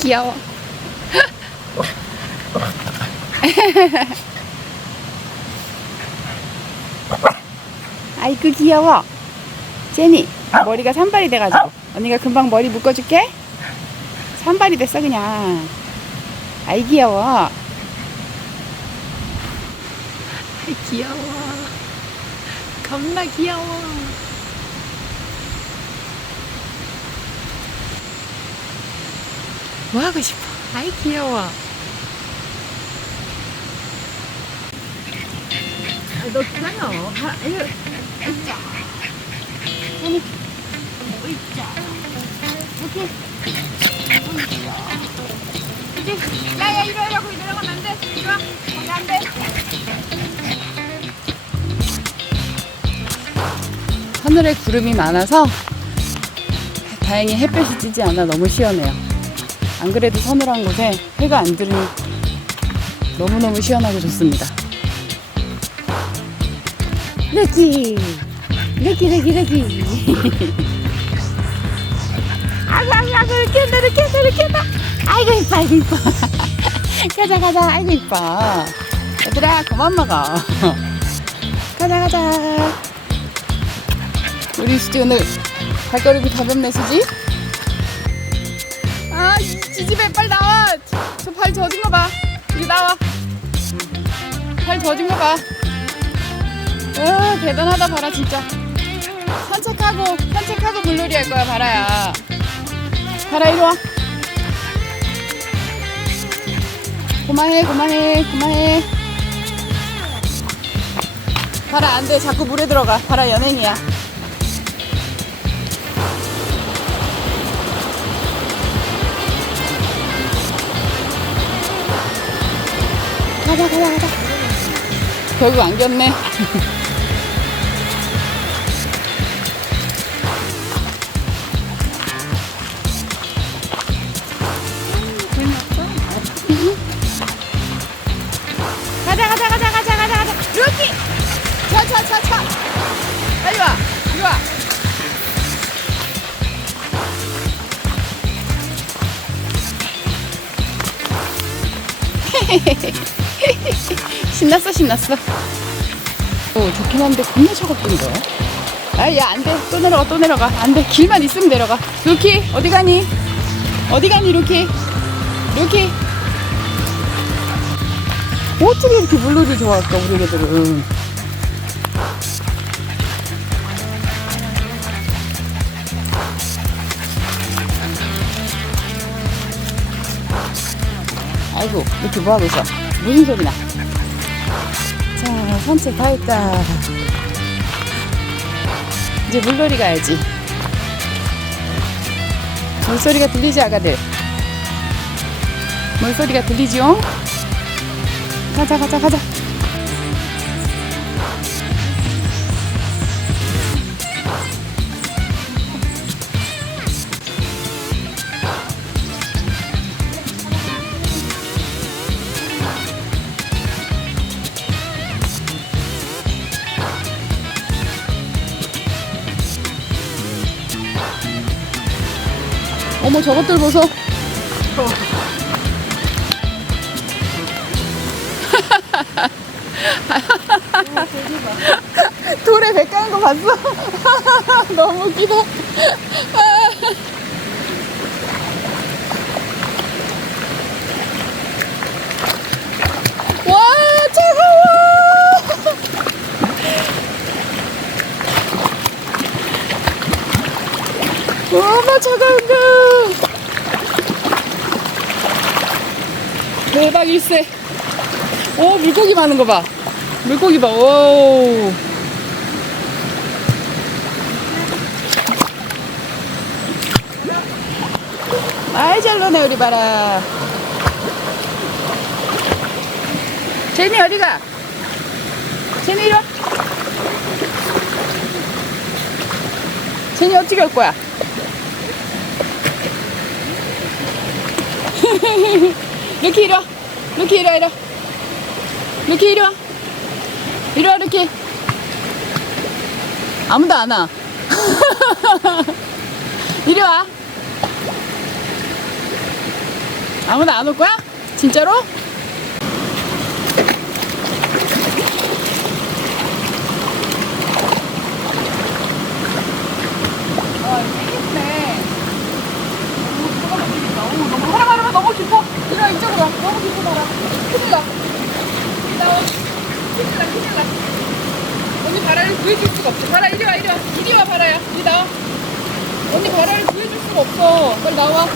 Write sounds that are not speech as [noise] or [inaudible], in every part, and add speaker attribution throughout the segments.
Speaker 1: 귀여워. [laughs] 아이고 귀여워. 제니 머리가 산발이 돼가지고 언니가 금방 머리 묶어줄게. 산발이 됐어 그냥. 아이 귀여워. 아이 귀여워. 겁나 귀여워. 뭐 하고 싶어? 아이 귀여워. 아, 너 괜찮아. 아, 아유. 있자. 아니. 뭐 있자. 이렇게. 이렇게. 야야 이러려고 이러면 안 돼. 이리 와. 거기 안 돼. 하늘에 구름이 많아서 다행히 햇볕이 찌지 않아 너무 시원해요. 안 그래도 서늘한 곳에 해가 안 들으니 너무너무 시원하고 좋습니다. 르키! 르키, 르키, 르키! 아구, 아구, 아구, 이렇게 한다, 이렇게 한다, 이렇게 한다! 아이고, 이뻐, 아이고, 이뻐! [laughs] 가자, 가자, 아이고, 이뻐! 얘들아, 그만 먹어. [laughs] 가자, 가자! 우리 수지 오늘 발걸음이 가볍네, 수지? 아, 이 지지배 빨리 나와. 저 발 젖은 거 봐. 이리 나와. 발 젖은 거 봐. 와, 대단하다, 봐라, 진짜. 산책하고, 산책하고 물놀이 할 거야, 바라야. 바라, 이리 와. 고마해, 고마해, 고마해. 바라, 안 돼. 자꾸 물에 들어가. 바라, 연행이야. 가자 가자 가자. 결국 안겼네. 가자 가자 가자 가자 가자 가자. 루키! 차 차 차 차 빨리 와 이리 와 [laughs] [laughs] 신났어 신났어. 오 좋긴 한데 겁나 차갑던데. 아야 안돼. 또 내려가 또 내려가. 안돼. 길만 있으면 내려가. 루키 어디 가니? 어디 가니 루키? 루키? 어떻게 이렇게 물놀이 좋아할까 우리 애들은. 아이고 루키 뭐하고 있어 무슨 소리나 자 산책 다 했다. 이제 물놀이 가야지. 물소리가 들리지 아가들? 물소리가 들리지요? 가자 가자 가자 어머 저것들 보소 돌에 배 까는 거 봤어? [laughs] 너무 웃기다 와 차가워 어머 차가운가 대박 일세. 오 물고기 많은 거 봐. 물고기 봐 오. 아이 잘 노네 우리 봐라. 제니 어디가? 제니 이리 와. 제니 어떻게 올 거야? [laughs] 루키 이리 와. 루키 이리 와, 이리 와. 루키 이리 와. 이리 와, 루키. 아무도 안 와. [laughs] 이리 와. 아무나 안올 거야? 진짜로? 와, 이거 예쁘네. 오, 들어가면 안 되겠다. 오, 너무, 하라, 하라, 너무 깊어. 이리 와, 이쪽으로 와. 너무 깊어, 봐라. 큰일 나. 나와. 큰일 나, 큰일 나. 언니 바라를 구해줄 수가 없어. 바라, 이리 와, 이리 와. 이리 와, 바라야. 이리 나와. 언니 바라를 구해줄 수가 없어. 빨리 나와.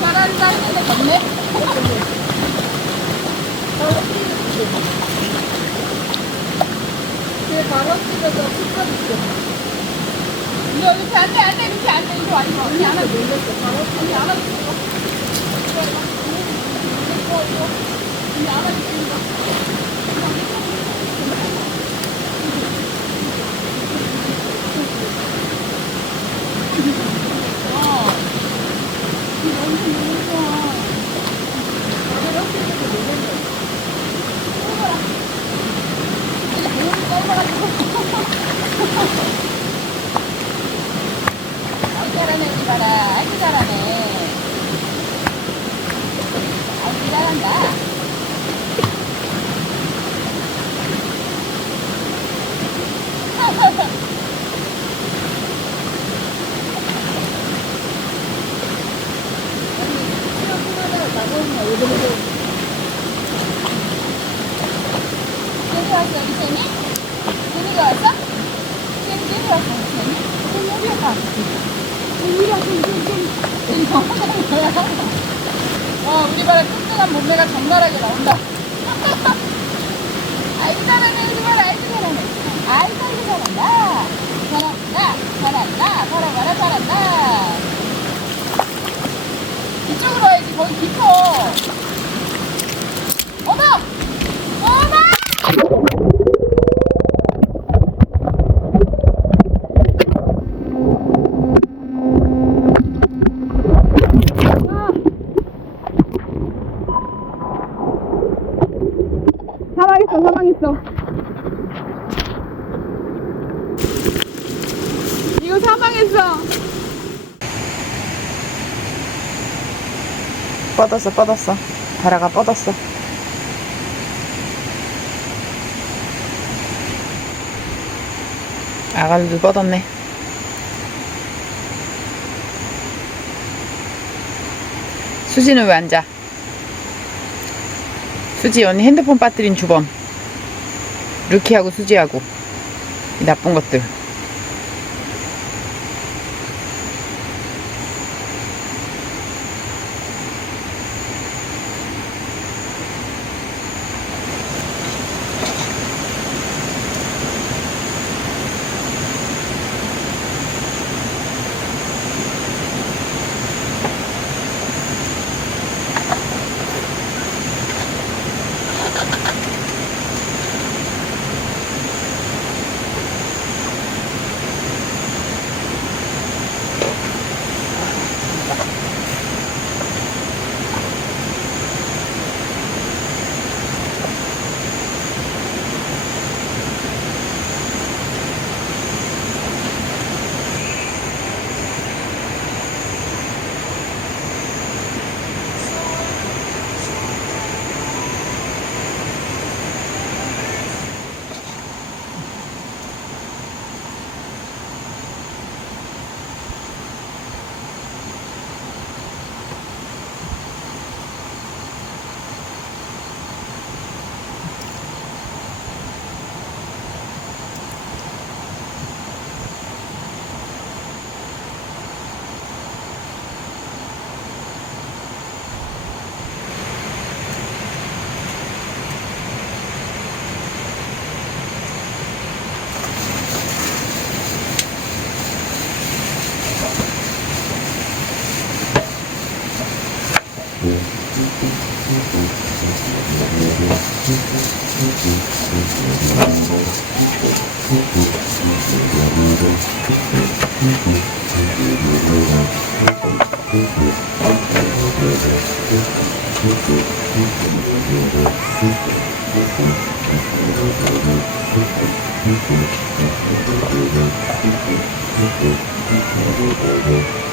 Speaker 1: 바라를 따는데 덥네. 제 바로 집에서 숙박 있어. 이거 이렇게 안 돼, 안 돼, 이렇게 안 돼. 이거 아니고. 언니 안아줘. 언니 이거. 언니 안아줘. 이 잘하네 우리 봐라. 아이고 잘하네. 아이고 잘한다. 제니 왔어 우리 제니? 제니가 왔어? 제니 제니 왔어 우리 제니? 제니 여기 왔다 제니 왔어 제니 제니 제니 너무 잘한 거야 와 우리 바라 뚱뚱한 몸매가 적나라하게 나온다. 아이고 잘하네 우리 바라 아이고 잘하네 아이고 아이고 잘한다 잘한다 잘한다 바라 잘한다 이쪽으로 와야지 거기 깊어. 어머! 어머 사망했어 사망했어 이거 사망했어. 뻗었어 뻗었어. 바라가 뻗었어. 아가들도 뻗었네. 수지는 왜 앉아? 수지 언니 핸드폰 빠뜨린 주범. 루키하고 수지하고. 이 나쁜 것들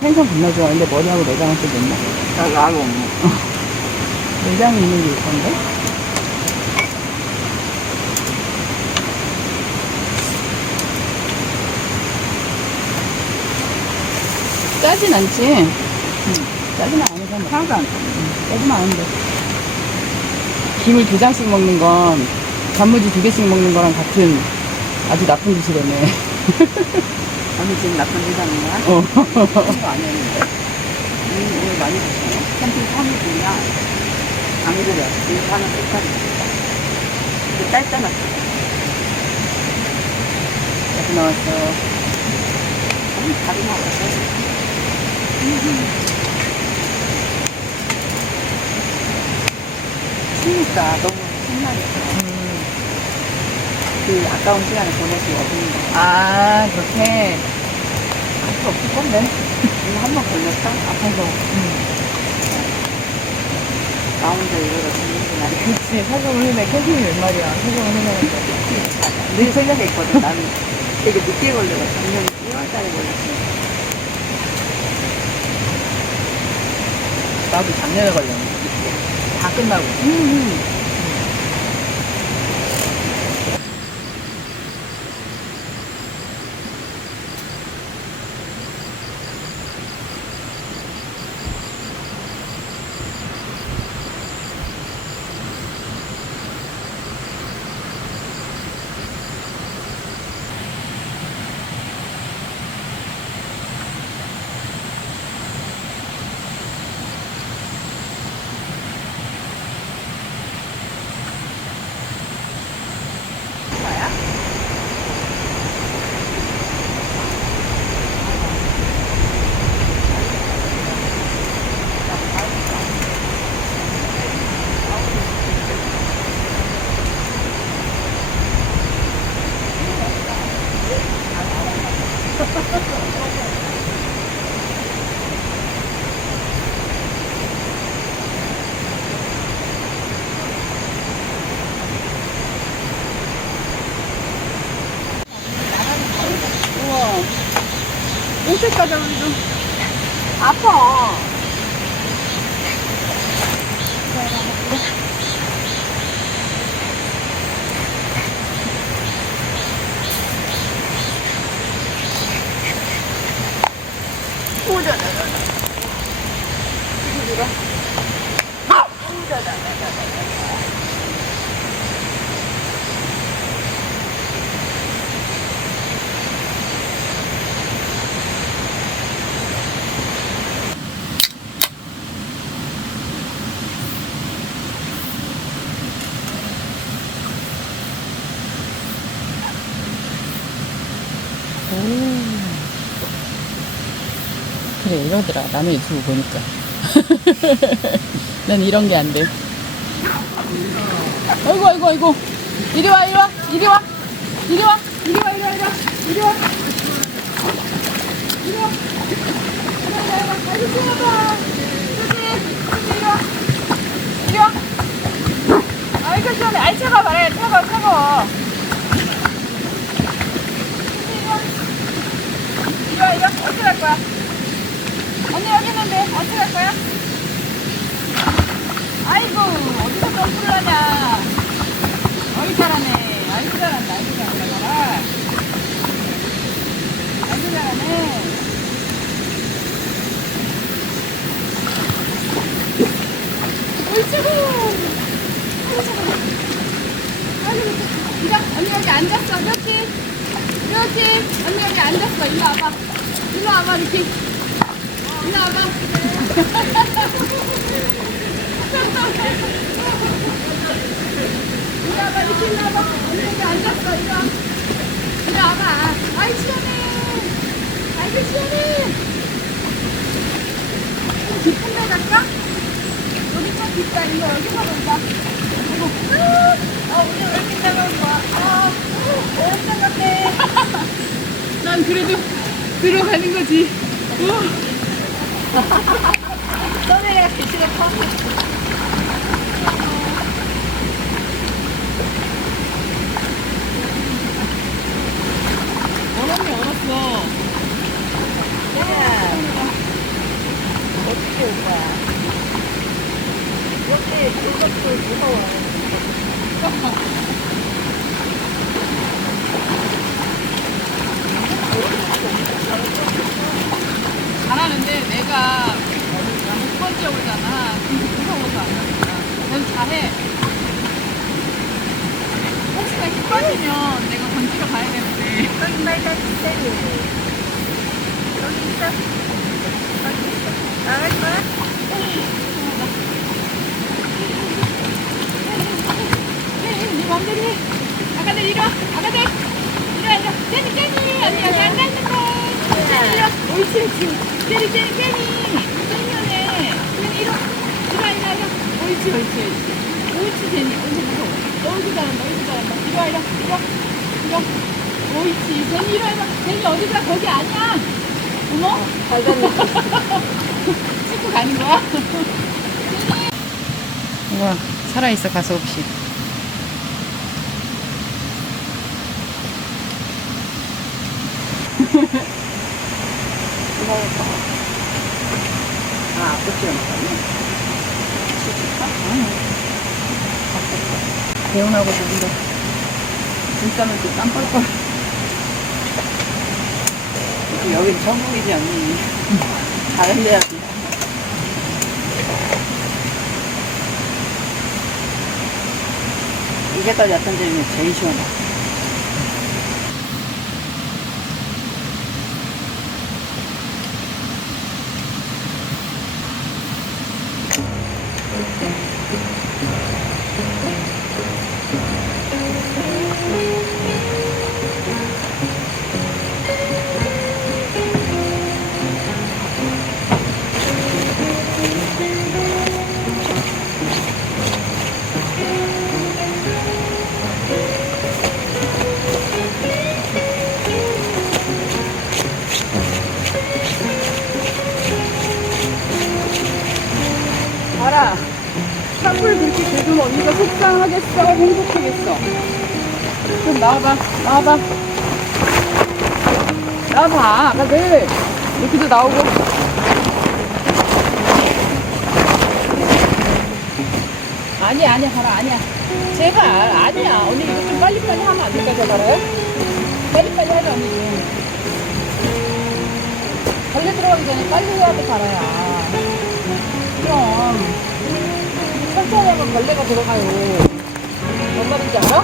Speaker 1: 생선 겁나 좋아하는데 머리하고 내장을 또 넣나?
Speaker 2: 나 나도 없네.
Speaker 1: 내장이 있는 게 있던데? 짜진 않지? 응. 짜진 뭐.
Speaker 2: 하나도 안 돼.
Speaker 1: 짜진 않은데. 김을 두 장씩 먹는 건 단무지 두 개씩 먹는 거랑 같은 아주 나쁜 짓이라네. [laughs]
Speaker 2: 아니, 지금 나쁜 짓 하는 거야?
Speaker 1: 어.
Speaker 2: 그런 거 아니었는데. 음, 오늘 많이. 캠핑 3일이야. 안 그래. 이거 하나 줬다. 이거 짧잖아.
Speaker 1: 여기 나왔어.
Speaker 2: 아니, 다리 나왔어. 신니까 너무 신나겠어. 그 아까운 시간을 보낼 수 없는 거.
Speaker 1: 아, 그렇게.
Speaker 2: 할수 없을 건데. 이거 한번 걸렸다? 아파서. 나 혼자 이거를 듣는구나.
Speaker 1: 그치. 사정을 해내. 캠핑이 웬 말이야. 사정을 해내는 거.
Speaker 2: 늘 생각했거든. 나는 되게 늦게 걸려서 작년 1월 달에 걸렸어.
Speaker 1: 나도 작년에 걸렸는데. 다 끝나고.
Speaker 2: 우와. 일찍까지 우리도 아파.
Speaker 1: 이러더라. 남의 유튜브 보니까. 난 이런 게 안 돼. 아이고, 아이고, 아이고. 이리 와, 이리 와, 이리 와. 이리 와, 이리 와, 이리 와, 이리 와. 이리 와. 이리 와. 이리 와. 이리 와. 이리 와. 이리 와. 어떻게 갈 거야? 언니 여기는데 어떻게 할 거야? 아이고 어디서 점프를 하냐? 어이 잘하네. 아이고 잘한다 아이고 잘한다. 아이고 잘하네. 옳지고. 아이고 이거 언니 여기 앉았어. 그렇지? 그렇지? 언니 여기 앉았어. 일로 와봐. 일로 와봐 이렇게. [laughs] 난 그래도 들어가는 거지.
Speaker 2: 떠내가 대신에 파.
Speaker 1: 얼었네, 얼었어.
Speaker 2: 어떻게 올 거야? 이렇게 그것도 무서워.
Speaker 1: 잘하는데 내가 첫 번째 오잖아. 무서워서 안 하잖아. 넌 잘해. 혹시나 힘 빠지면 내가 건지러 가야 되는데.
Speaker 2: 여기 말다 기다려. 여기 있어. 여기 있어. 나갈 거야?
Speaker 1: 네 맘대로 해. 아가들 이리 와. 아가들. 이리 와, 이리 와. 제니, 제니. 언니 여기 앉아있는데. 제니, 우와, 살아있어, 가서 없이. [laughs]
Speaker 2: 무서웠다. 아, 아프지 않았네.
Speaker 1: 개운하고 좋은데.
Speaker 2: 진짜면 그땀 뻘뻘. 여긴 천국이지 않니? 잘 흘려야지. 이제까지 왔던 데는 제일 시원해.
Speaker 1: 알 いいなあ。 속상하겠어, 행복하겠어. 좀 나와봐, 나와봐. 나와봐, 아가들. 이렇게도 나오고. 아니야, 아니야, 봐라, 아니야. 제발, 아니야. 언니 이거 좀 빨리빨리 하면 안 될까, 제발요? 빨리빨리 하자, 언니 좀. 걸려 들어가기 전에 빨리 해야 돼, 바라야. 그럼. 천천히 하면 벌레가 들어가요. 뭔 말인지 알아?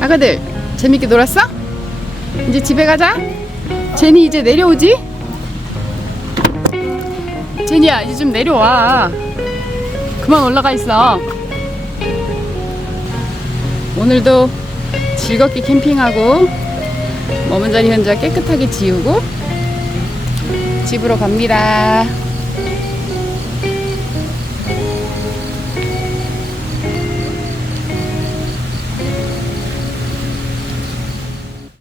Speaker 1: 아가들 재밌게 놀았어? 이제 집에 가자 제니 이제 내려오지? 제니야 이제 좀 내려와. 그만 올라가 있어. 오늘도 즐겁게 캠핑하고 머문 자리 혼자 깨끗하게 지우고 집으로 갑니다